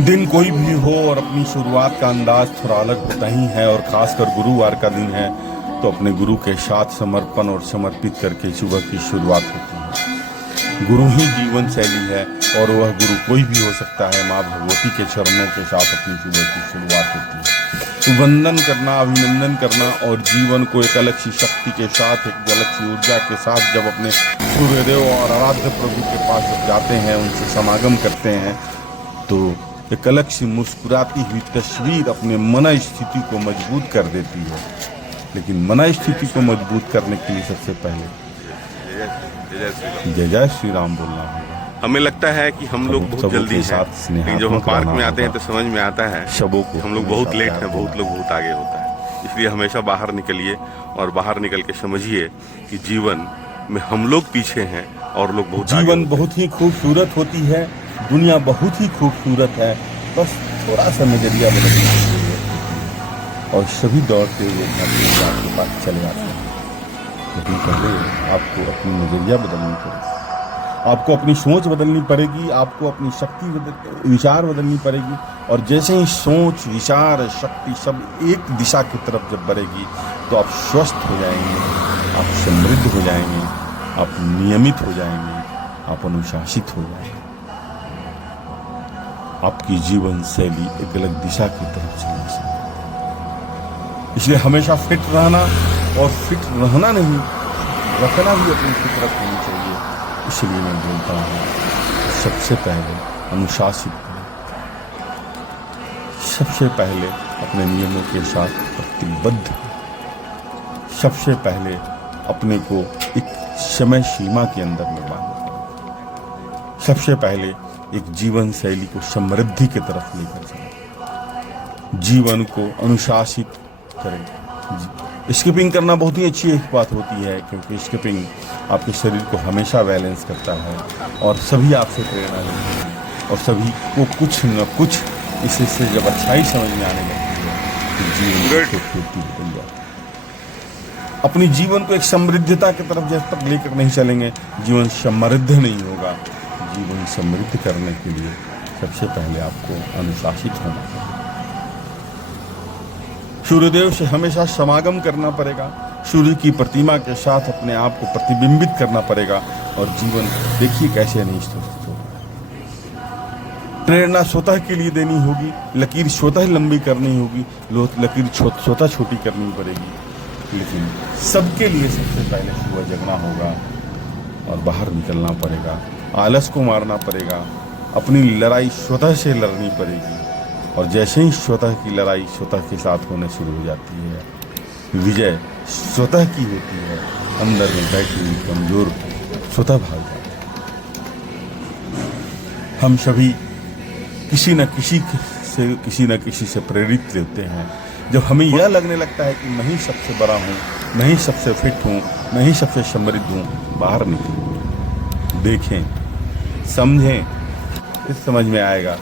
दिन कोई भी हो और अपनी शुरुआत का अंदाज थोड़ा अलग होता ही है, और खासकर गुरुवार का दिन है तो अपने गुरु के साथ समर्पण और समर्पित करके सुबह की शुरुआत होती है। गुरु ही जीवन शैली है और वह गुरु कोई भी हो सकता है। माँ भगवती के चरणों के साथ अपनी सुबह की शुरुआत होती है। वंदन करना, अभिनंदन करना और जीवन को एक अलग सी शक्ति के साथ, एक अलग सी ऊर्जा के साथ जब अपने सूर्यदेव और आराध्य प्रभु के पास जब जाते हैं, उनसे समागम करते हैं, तो एक अलग सी मुस्कुराती हुई तस्वीर अपने मन स्थिति को मजबूत कर देती है। लेकिन मन स्थिति को मजबूत करने के लिए सबसे पहले जय जय श्री राम बोलना होगा। हमें लगता है कि हम लोग बहुत जल्दी हैं, लेकिन जब हम पार्क में आते हैं तो समझ में आता है शबों को हम लोग बहुत लेट हैं, बहुत लोग बहुत आगे होता है। इसलिए हमेशा बाहर निकलिए और बाहर निकल के समझिए कि जीवन में हम लोग पीछे हैं और लोग बहुत आगे। जीवन बहुत ही खूबसूरत होती है, दुनिया बहुत ही खूबसूरत है, बस थोड़ा सा नजरिया बदलना चाहिए और सभी दौड़ते हुए आपके पास चले आते हैं। लेकिन पहले आपको अपनी नजरिया बदलनी पड़ेगी, आपको अपनी सोच बदलनी पड़ेगी, आपको अपनी शक्ति विचार बदलनी पड़ेगी। और जैसे ही सोच, विचार, शक्ति सब एक दिशा की तरफ जब बढ़ेगी तो आप स्वस्थ हो जाएंगे, आप समृद्ध हो जाएंगे, आप नियमित हो जाएंगे, आप अनुशासित हो जाएंगे। आपकी जीवन शैली एक अलग दिशा की तरफ चलने से, इसलिए हमेशा फिट रहना, और फिट रहना नहीं, रखना भी अपनी फितरत होनी चाहिए। इसलिए मैं बोलता हूँ सबसे पहले अनुशासित करें, सबसे पहले अपने नियमों के साथ प्रतिबद्ध, सबसे पहले अपने को एक समय सीमा के अंदर में बांधें, सबसे पहले एक जीवन शैली को समृद्धि की तरफ लेकर चलें, जीवन को अनुशासित करें। स्किपिंग करना बहुत ही अच्छी एक बात होती है, क्योंकि स्किपिंग आपके शरीर को हमेशा बैलेंस करता है और सभी आपसे प्रेरणा लेते हैं और सभी को कुछ न कुछ इससे जब अच्छाई समझ में आने लगती है तो जीवन की खूबसूरती बदल जाती है। अपनी जीवन को एक समृद्धता की तरफ जब तक लेकर नहीं चलेंगे, जीवन समृद्ध नहीं होगा। जीवन समृद्ध करने के लिए सबसे पहले आपको अनुशासित होना है, सूर्यदेव से हमेशा समागम करना पड़ेगा, सूर्य की प्रतिमा के साथ अपने आप को प्रतिबिंबित करना पड़ेगा और जीवन देखिए कैसे अनिष्ट होगा। प्रेरणा स्वतः के लिए देनी होगी, लकीर स्वतः लंबी करनी होगी, लकीर स्वतः छोटी करनी पड़ेगी। लेकिन सबके लिए सबसे पहले सुबह जगना होगा और बाहर निकलना पड़ेगा, आलस को मारना पड़ेगा, अपनी लड़ाई स्वतः से लड़नी पड़ेगी। और जैसे ही स्वतः की लड़ाई स्वतः के साथ होने शुरू हो जाती है, विजय स्वतः की होती है, अंदर में बैठी हुई कमजोर स्वतः भाग जाती है। हम सभी किसी न किसी से प्रेरित होते हैं। जब हमें यह लगने लगता है कि मैं ही सबसे बड़ा हूँ, मैं ही सबसे फिट हूँ, मैं ही सबसे समृद्ध हूँ, बाहर निकलें, देखें, समझें, फिर समझ में आएगा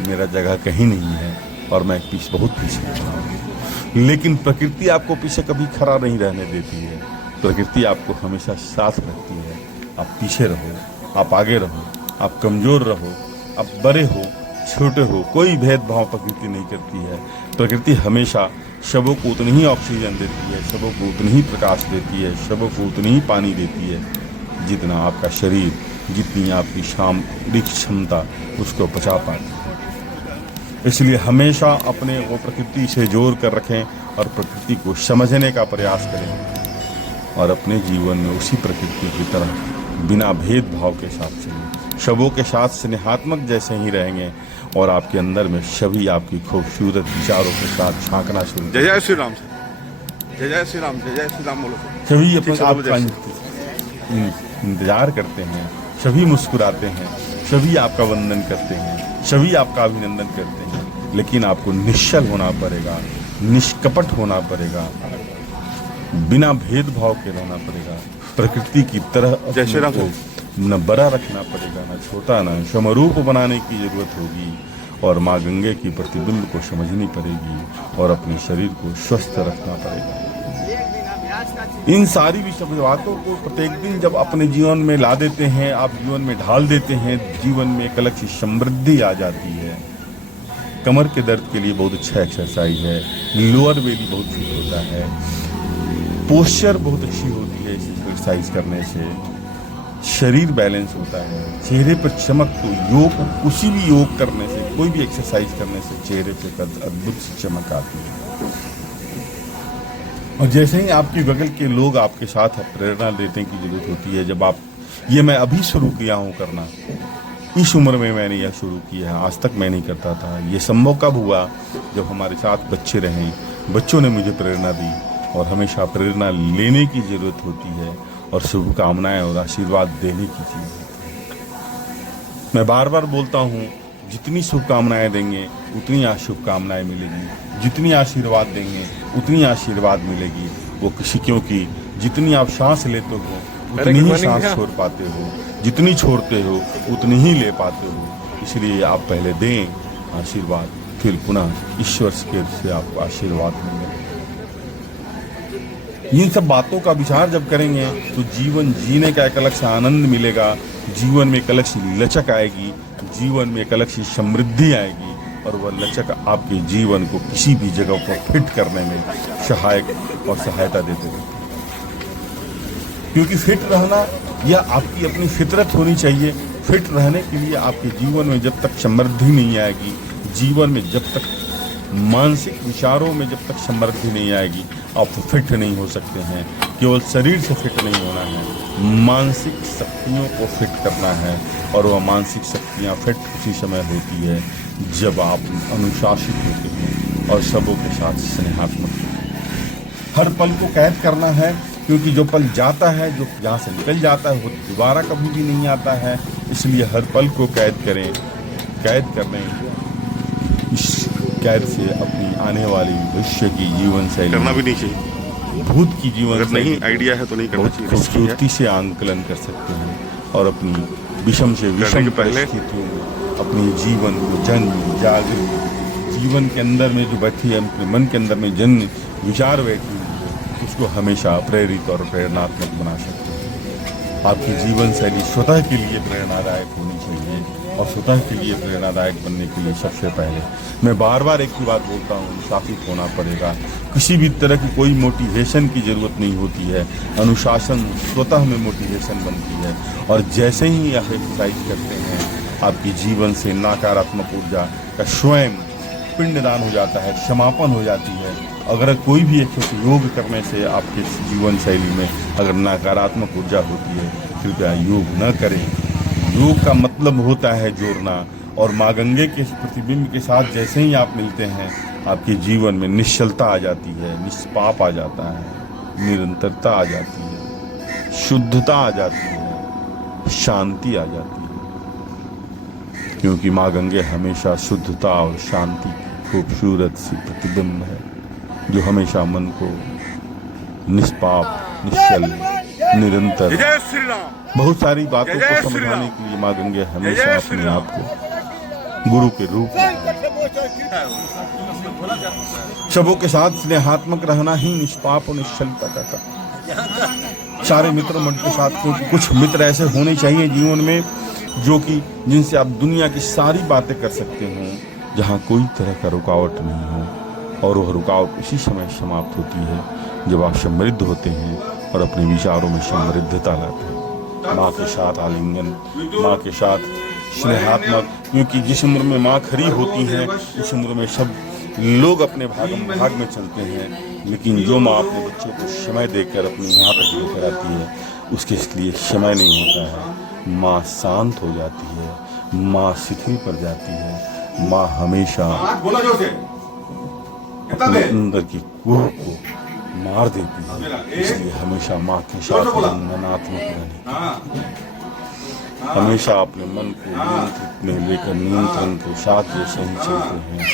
मेरा जगह कहीं नहीं है और मैं बहुत पीछे हूँ। लेकिन प्रकृति आपको पीछे कभी खड़ा नहीं रहने देती है, प्रकृति आपको हमेशा साथ रखती है। आप पीछे रहो, आप आगे रहो, आप कमजोर रहो, आप बड़े हो, छोटे हो, कोई भेदभाव प्रकृति नहीं करती है। प्रकृति हमेशा सबों को उतनी ही ऑक्सीजन देती है, सबों को उतनी ही प्रकाश देती है, सबों को उतनी ही पानी देती है जितना आपका शरीर, जितनी आपकी शारीरिक क्षमता उसको पचा पाती है। इसलिए हमेशा अपने को प्रकृति से जोड़ कर रखें और प्रकृति को समझने का प्रयास करें और अपने जीवन में उसी प्रकृति की तरह बिना भेदभाव के साथ चलें, सबों के साथ स्नेहात्मक जैसे ही रहेंगे और आपके अंदर में सभी आपकी खूबसूरत विचारों के साथ झांकना शुरू। जय जय श्री राम, जय जय श्री राम, जय जय श्री राम बोलो। सभी अपने आपका इंतजार करते हैं, सभी मुस्कुराते हैं, सभी आपका वंदन करते हैं, सभी आपका अभिनंदन करते हैं। लेकिन आपको निश्चल होना पड़ेगा, निष्कपट होना पड़ेगा, बिना भेदभाव के रहना पड़ेगा, प्रकृति की तरह जय राम को न बड़ा रखना पड़ेगा, न छोटा, न समरूप बनाने की जरूरत होगी और माँ गंगे की प्रतिबिंब को समझनी पड़ेगी और अपने शरीर को स्वस्थ रखना पड़ेगा। इन सारी बातों को प्रत्येक दिन जब अपने जीवन में ला देते हैं, आप जीवन में ढाल देते हैं, जीवन में एक अलग सी समृद्धि आ जाती है। कमर के दर्द के लिए बहुत अच्छा एक्सरसाइज है। लोअर बेली बहुत फिट होता है। पोस्चर बहुत अच्छी होती है इस एक्सरसाइज करने से। शरीर बैलेंस होता है, चेहरे पर चमक। तो योग, किसी भी योग करने से, कोई भी एक्सरसाइज करने से चेहरे पे अद्भुत सी चमक आती है। और जैसे ही आपके बगल के लोग आपके साथ प्रेरणा देने की जरूरत होती है, जब आप ये मैं अभी शुरू किया हूँ करना, इस उम्र में मैंने यह शुरू किया है, आज तक मैं नहीं करता था। ये संभव कब हुआ? जब हमारे साथ बच्चे रहे, बच्चों ने मुझे प्रेरणा दी। और हमेशा प्रेरणा लेने की जरूरत होती है और शुभकामनाएं और आशीर्वाद देने की चीज़ होती है। मैं बार बार बोलता हूँ, जितनी शुभकामनाएं देंगे उतनी शुभकामनाएं मिलेगी, जितनी आशीर्वाद देंगे उतनी आशीर्वाद मिलेगी। वो किसी, क्योंकि जितनी आप सांस लेते हो उतनी ही सांस छोड़ पाते हो, जितनी छोड़ते हो उतनी ही ले पाते हो। इसलिए आप पहले दें आशीर्वाद, फिर पुनः ईश्वर से आपको आशीर्वाद मिलेगा। इन सब बातों का विचार जब करेंगे तो जीवन जीने का एक अलग से आनंद मिलेगा, जीवन में एक अलग सी लचक आएगी, जीवन में एक अलग सी समृद्धि आएगी। और वह लचक आपके जीवन को किसी भी जगह पर फिट करने में सहायक और सहायता देते रहते हैं। क्योंकि फिट रहना यह आपकी अपनी फितरत होनी चाहिए। फिट रहने के लिए आपके जीवन में जब तक समृद्धि नहीं आएगी, जीवन में जब तक मानसिक विचारों में जब तक समृद्धि नहीं आएगी, आप फिट नहीं हो सकते हैं। केवल शरीर से फिट नहीं होना है, मानसिक शक्तियों को फिट करना है। और वह मानसिक शक्तियाँ फिट उसी समय होती है जब आप अनुशासित होते हैं और सबों के साथ स्नेहात्मक होते हैं। हर पल को कैद करना है, क्योंकि जो पल जाता है, जो यहाँ से निकल जाता है, वो दोबारा कभी भी नहीं आता है। इसलिए हर पल को कैद करें। कैद करने, इस कैद से अपनी आने वाली भविष्य की जीवन शैली, करना भी नहीं चाहिए, भूत की जीवन अगर नहीं आइडिया है तो नहीं करना चाहिए। खूबसूरती से आंकलन कर सकते हैं और अपनी विषम से विषम परिस्थितियों में अपने जीवन को जागृत, जीवन के अंदर में जो बैठी है, अपने मन के अंदर में जन विचार बैठी है, उसको हमेशा प्रेरित और प्रेरणात्मक बना सकते हैं। आपकी जीवन शैली स्वतः के लिए प्रेरणादायक होनी चाहिए और स्वतः के लिए प्रेरणादायक बनने के लिए सबसे पहले मैं बार बार एक ही बात बोलता हूँ, अनुशासित होना पड़ेगा। किसी भी तरह की कोई मोटिवेशन की ज़रूरत नहीं होती है, अनुशासन स्वतः में मोटिवेशन बनती है। और जैसे ही यह एक्सरसाइज करते हैं, आपकी जीवन से नकारात्मक ऊर्जा का स्वयं पिंडदान हो जाता है, समापन हो जाती है। अगर कोई भी एक योग करने से आपके जीवन शैली में अगर नकारात्मक ऊर्जा होती है, कृपया योग न करें। योग का मतलब होता है जोड़ना। और माँ गंगे के प्रतिबिंब के साथ जैसे ही आप मिलते हैं, आपके जीवन में निश्चलता आ जाती है, निष्पाप आ जाता है, निरंतरता आ जाती है, शुद्धता आ जाती है, शांति आ जाती है। क्योंकि माँ गंगे हमेशा शुद्धता और शांति की खूबसूरत सी प्रतिबिंब है, जो हमेशा मन को निष्पाप, निश्चल, निरंतर, बहुत सारी बातों को समझाने के लिए माँ गंगे हमेशा अपने आप को गुरु के रूप में, सबों के साथ स्नेहात्मक रहना ही निष्पाप और निश्चलता का काम। सारे मित्र मन के साथ, क्योंकि कुछ मित्र ऐसे होने चाहिए जीवन में जो कि जिनसे आप दुनिया की सारी बातें कर सकते हो, जहाँ कोई तरह का रुकावट नहीं हो। और वह रुकावट उसी समय समाप्त होती है जब आप समृद्ध होते हैं और अपने विचारों में समृद्धता लाते हैं। माँ के साथ आलिंगन, माँ के साथ स्नेहात्मक, क्योंकि जिस उम्र में माँ खड़ी होती है उस उम्र में सब लोग अपने भाग में चलते हैं। लेकिन जो माँ अपने बच्चों को समय देकर अपने यहाँ तक लेकर आती है, उसके लिए समय नहीं होता है। माँ शांत हो जाती है, माँ शिथिल पड़ जाती है, माँ हमेशा अपने अंदर की कोह को मार देती है। इसलिए हमेशा माँ के साथ मनात्मक रहने, हमेशा अपने मन को नियंत्रित में लेकर नियंत्रण के साथ जैसे ही चलते हैं,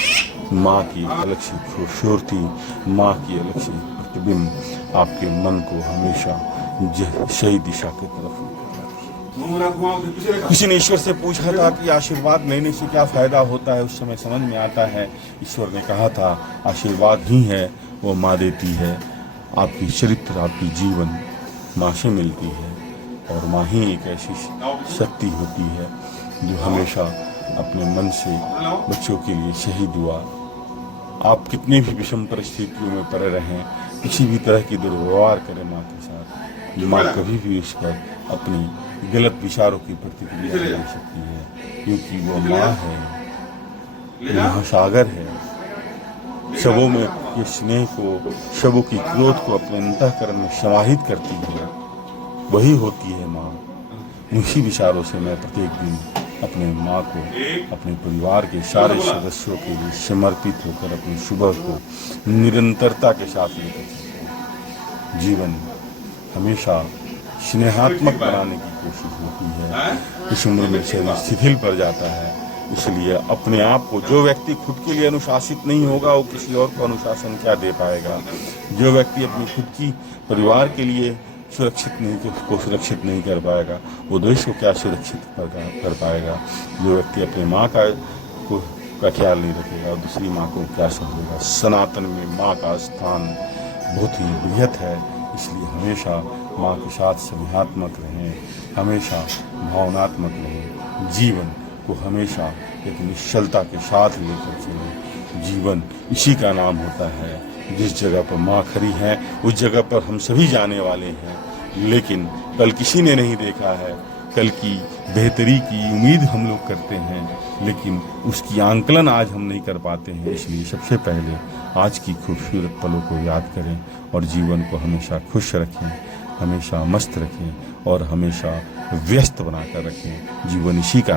माँ की अलग सी खूबसूरती, माँ की अलग सी प्रतिबिंब आपके मन को हमेशा सही दिशा की तरफ। किसी ने ईश्वर से पूछा था कि आशीर्वाद लेने से क्या फायदा होता है, उस समय समझ में आता है। ईश्वर ने कहा था आशीर्वाद ही है वो माँ देती है। आपकी चरित्र, आपकी जीवन माँ से मिलती है और माँ ही एक ऐसी शक्ति होती है जो हमेशा अपने मन से बच्चों के लिए शहीद हुआ। आप कितनी भी विषम परिस्थितियों में पड़े रहें, किसी भी तरह की दुर्व्यवहार करें माँ के साथ, माँ कभी भी उस पर अपनी गलत विचारों की प्रतिक्रिया नहीं दे सकती है, क्योंकि वो माँ है, महासागर है। शवों में ये स्नेह को, शवों की क्रोध को अपने अंतःकरण में समाहित करती है, वही होती है माँ। उसी विचारों से मैं प्रत्येक दिन अपने माँ को, अपने परिवार के सारे सदस्यों के लिए समर्पित होकर अपनी सुबह को निरंतरता के साथ लेकर चलता हूँ। जीवन हमेशा स्नेहात्मक बनाने की कोशिश होती है। इस उम्र में शरीर शिथिल पड़ जाता है, इसलिए अपने आप को, जो व्यक्ति खुद के लिए अनुशासित नहीं होगा वो किसी और को अनुशासन क्या दे पाएगा। जो व्यक्ति अपनी खुद की परिवार के लिए सुरक्षित नहीं कर पाएगा, वो देश को क्या सुरक्षित कर पाएगा। जो व्यक्ति अपने माँ का ख्याल नहीं रखेगा, दूसरी माँ को क्या समझेगा। सनातन में माँ का स्थान बहुत ही बृहत है, इसलिए हमेशा माँ के साथ स्नेहात्मक रहें, हमेशा भावनात्मक रहें। जीवन को हमेशा एक निश्चलता के साथ लेकर चलें। जीवन इसी का नाम होता है। जिस जगह पर माँ खड़ी है उस जगह पर हम सभी जाने वाले हैं, लेकिन कल किसी ने नहीं देखा है। कल की बेहतरी की उम्मीद हम लोग करते हैं, लेकिन उसकी आंकलन आज हम नहीं कर पाते हैं। इसलिए सबसे पहले आज की खूबसूरत पलों को याद करें और जीवन को हमेशा खुश रखें, हमेशा मस्त रखें और हमेशा व्यस्त बनाकर रखें। जीवन इसी का